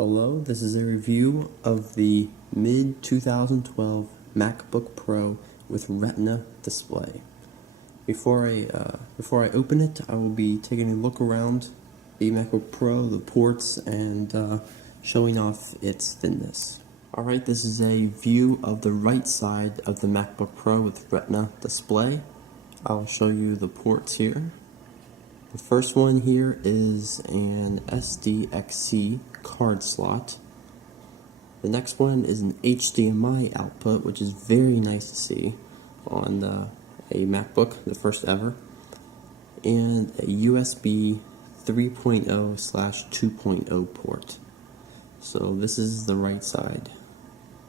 Hello, this is a review of the mid-2012 MacBook Pro with Retina Display. Before I open it, I will be taking a look around the MacBook Pro, the ports, and showing off its thinness. Alright, this is a view of the right side of the MacBook Pro with Retina Display. I'll show you the ports here. The first one here is an SDXC card slot. The next one is an HDMI output, which is very nice to see on a MacBook, the first ever, and a USB 3.0/2.0 port. So this is the right side.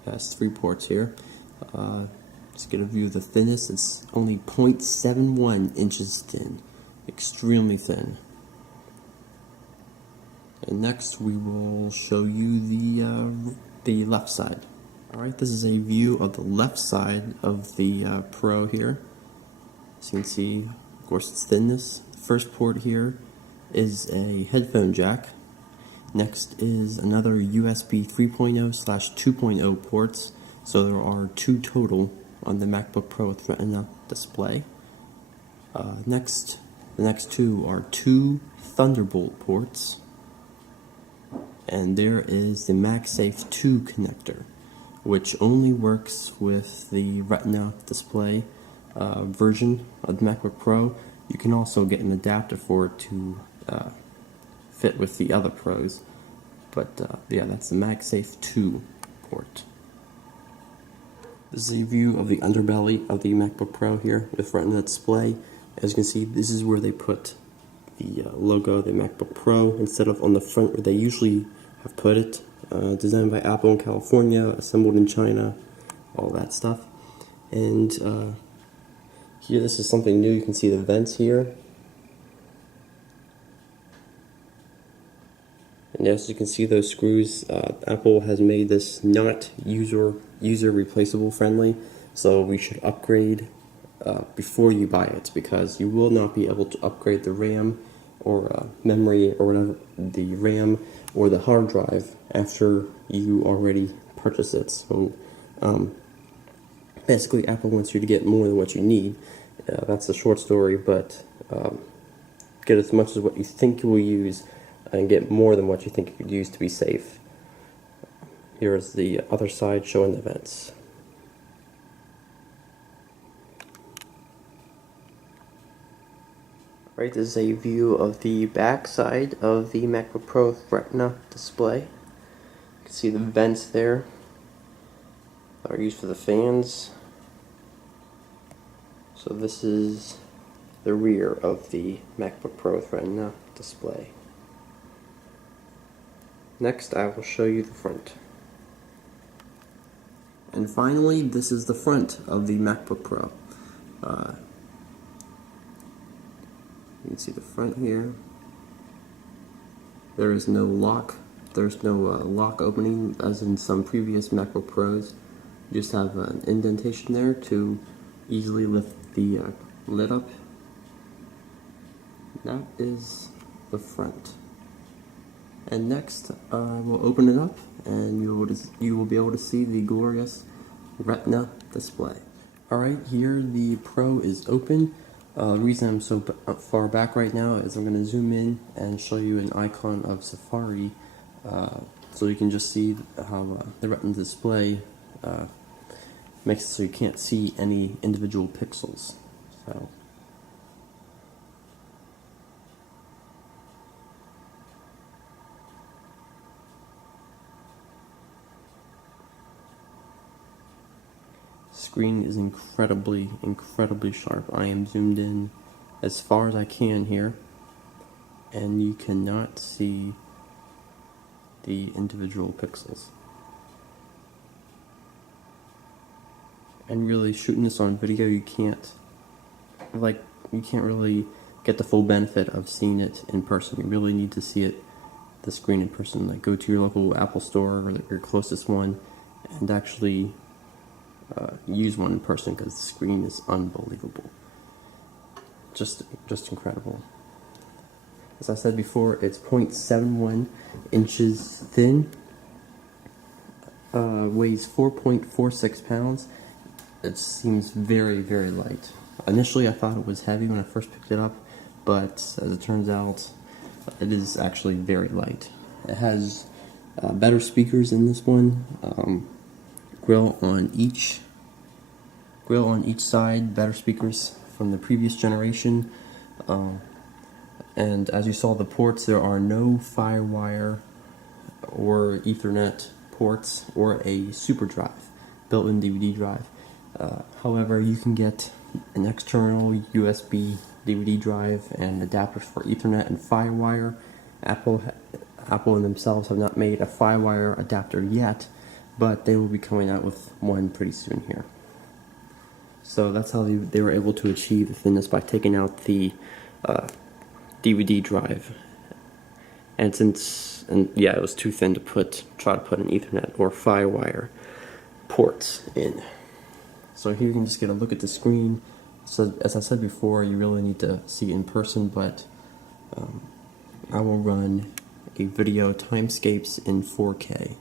It has 3 ports here. Let's get a view of the thinness. It's only 0.71 inches thin. Extremely thin. And next we will show you the left side. Alright, this is a view of the left side of the Pro here. As you can see, of course, its thinness. The first port here is a headphone jack. Next is another USB 3.0/2.0 ports. So there are 2 total on the MacBook Pro with Retina Display. The next 2 are 2 Thunderbolt ports, and there is the MagSafe 2 connector, which only works with the Retina Display version of the MacBook Pro. You can also get an adapter for it to fit with the other Pros, but yeah, that's the MagSafe 2 port. This is a view of the underbelly of the MacBook Pro here with Retina Display. As you can see, this is where they put the logo of the MacBook Pro instead of on the front where they usually have put it. Designed by Apple in California, assembled in China, all that stuff. And here, this is something new. You can see the vents here. And as you can see, those screws, Apple has made this not user replaceable friendly, so we should upgrade before you buy it, because you will not be able to upgrade the RAM or memory or whatever, the RAM or the hard drive after you already purchase it. So basically Apple wants you to get more than what you need. That's the short story, but get as much as what you think you will use and get more than what you think you could use to be safe. Here is the other side showing the vents. Right, this is a view of the back side of the MacBook Pro Retina Display. You can see the vents there that are used for the fans. So this is the rear of the MacBook Pro Retina Display. Next, I will show you the front. And finally, this is the front of the MacBook Pro. You can see the front here. There is no lock. There's no lock opening as in some previous MacBook Pros. You just have an indentation there to easily lift the lid up. That is the front. And next, we'll open it up, and you will be able to see the glorious Retina Display. Alright, here the Pro is open. The reason I'm so far back right now is I'm going to zoom in and show you an icon of Safari, so you can just see how the Retina Display makes it so you can't see any individual pixels. So screen is incredibly sharp. I am zoomed in as far as I can here, and you cannot see the individual pixels. And really, shooting this on video, you can't really get the full benefit of seeing it in person. You really need to see the screen in person. Like, go to your local Apple store or your closest one and actually use one in person, because the screen is unbelievable. Just incredible. As I said before, it's 0.71 inches thin, weighs 4.46 pounds. It seems very, very light. Initially I thought it was heavy when I first picked it up, but as it turns out, it is actually very light. It has better speakers in this one, grill on each side, better speakers from the previous generation, and as you saw the ports, there are no FireWire or Ethernet ports or a super drive, built-in DVD drive. However, you can get an external USB DVD drive and adapters for Ethernet and FireWire. Apple and themselves have not made a FireWire adapter yet, but they will be coming out with one pretty soon here. So that's how they were able to achieve the thinness, by taking out the DVD drive. And yeah, it was too thin to try to put an Ethernet or FireWire ports in. So here you can just get a look at the screen. So as I said before, you really need to see it in person, but I will run a video timescapes in 4K.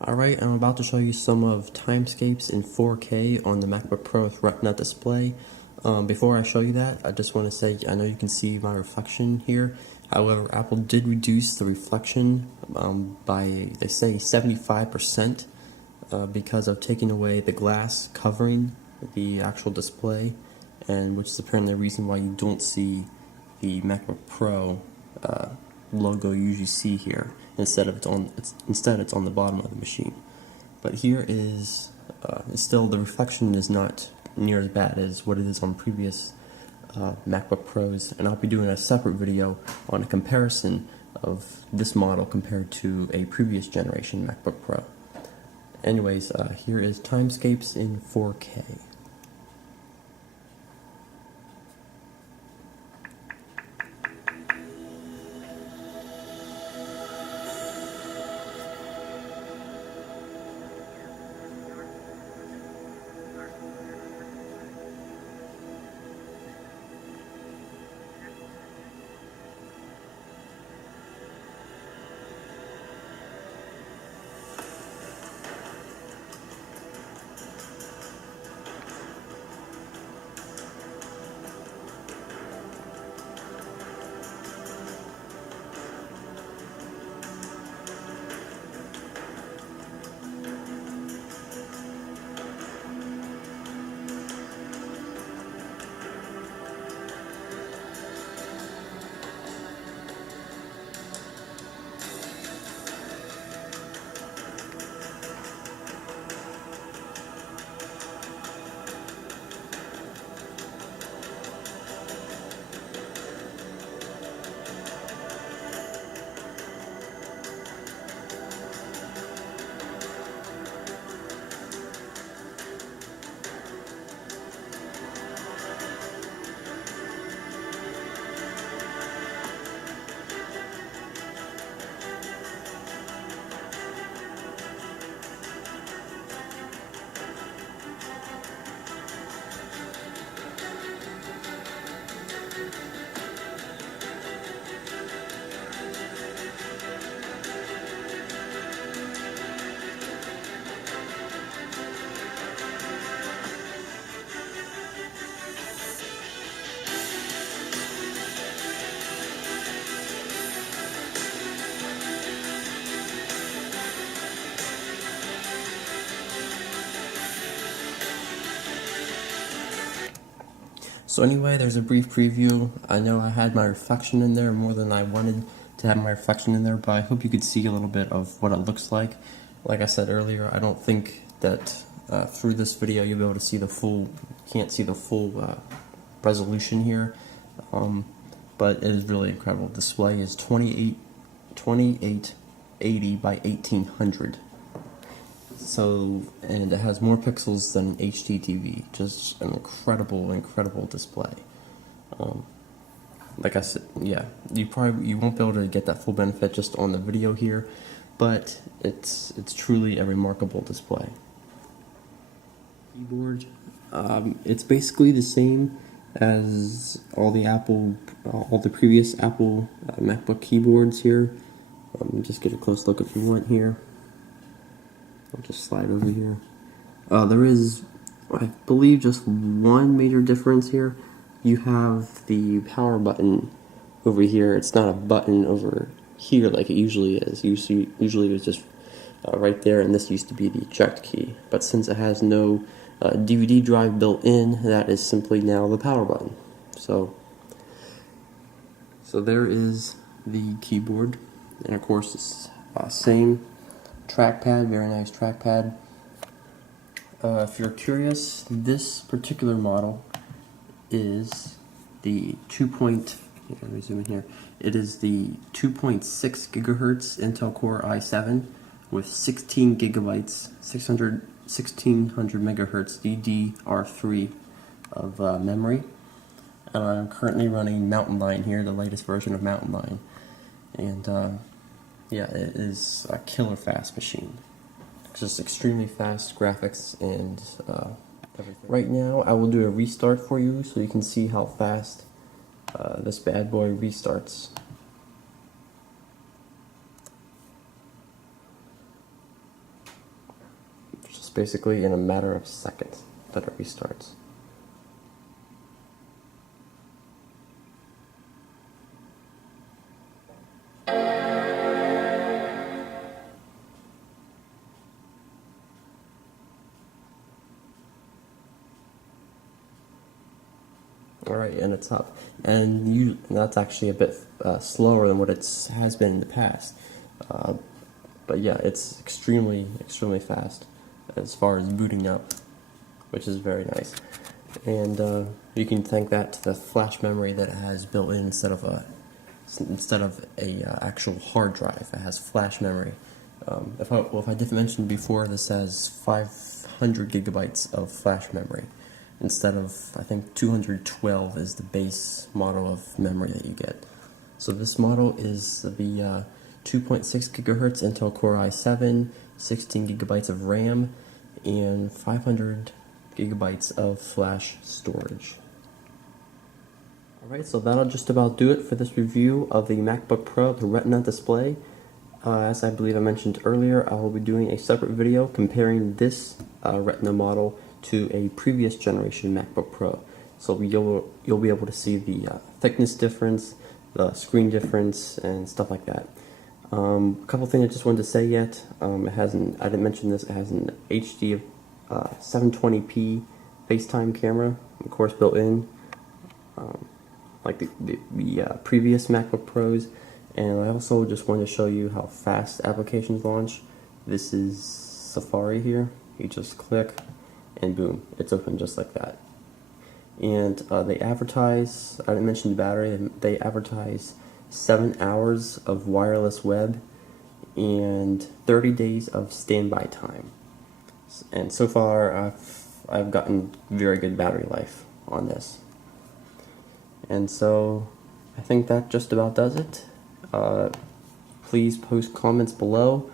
Alright, I'm about to show you some of timescapes in 4K on the MacBook Pro with Retina Display. Before I show you that, I just want to say, I know you can see my reflection here. However, Apple did reduce the reflection by, they say, 75%. Because of taking away the glass covering the actual display, and which is apparently the reason why you don't see the MacBook Pro logo you usually see here. Instead it's on the bottom of the machine. But here is still, the reflection is not near as bad as what it is on previous MacBook Pros, and I'll be doing a separate video on a comparison of this model compared to a previous generation MacBook Pro. Anyways, here is timescapes in 4K. So anyway, there's a brief preview. I know I had my reflection in there more than I wanted to have my reflection in there, but I hope you could see a little bit of what it looks like. Like I said earlier, I don't think that through this video you'll be able to see the full, can't see the full resolution here, but it is really incredible. The display is 2880 by 1800. So, and it has more pixels than an HD TV. Just an incredible display. Like I said, yeah, you won't be able to get that full benefit just on the video here, but it's truly a remarkable display. Keyboard, it's basically the same as all the previous Apple MacBook keyboards here. Just get a close look if you want here. I'll just slide over here. There is, I believe, just one major difference here. You have the power button over here. It's not a button over here like it usually is. Usually it was just right there, and this used to be the eject key. But since it has no DVD drive built in, that is simply now the power button. So there is the keyboard, and of course it's same trackpad, very nice trackpad. If you're curious, this particular model is the let me zoom in here. It is the 2.6 gigahertz Intel Core i7 with 16 gigabytes, 1600 megahertz DDR3 of memory. And I'm currently running Mountain Lion here, the latest version of Mountain Lion. And yeah, it is a killer fast machine. It's just extremely fast graphics and everything. Right now, I will do a restart for you so you can see how fast this bad boy restarts. Just basically in a matter of seconds that it restarts. Alright, and it's up. And that's actually a bit slower than what it has been in the past. But yeah, it's extremely fast as far as booting up, which is very nice. And you can thank that to the flash memory that it has built in instead of a actual hard drive. It has flash memory. If I didn't mention before, this has 500 gigabytes of flash memory. Instead of, I think, 212 is the base model of memory that you get. So this model is the 2.6 gigahertz Intel Core i7, 16 gigabytes of RAM, and 500 gigabytes of flash storage. Alright, so that'll just about do it for this review of the MacBook Pro, the Retina display. As I believe I mentioned earlier, I will be doing a separate video comparing this Retina model to a previous generation MacBook Pro. So you'll be able to see the thickness difference, the screen difference, and stuff like that. A couple things I just wanted to say yet. I didn't mention this. It has an HD 720p FaceTime camera, of course, built in, like the previous MacBook Pros. And I also just wanted to show you how fast applications launch. This is Safari here. You just click, and boom, it's open just like that. And they advertise, I didn't mention the battery, they advertise 7 hours of wireless web and 30 days of standby time. And so far, I've gotten very good battery life on this. And so, I think that just about does it. Please post comments below.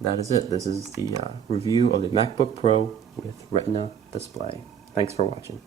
That is it. This is the review of the MacBook Pro with Retina display. Thanks for watching.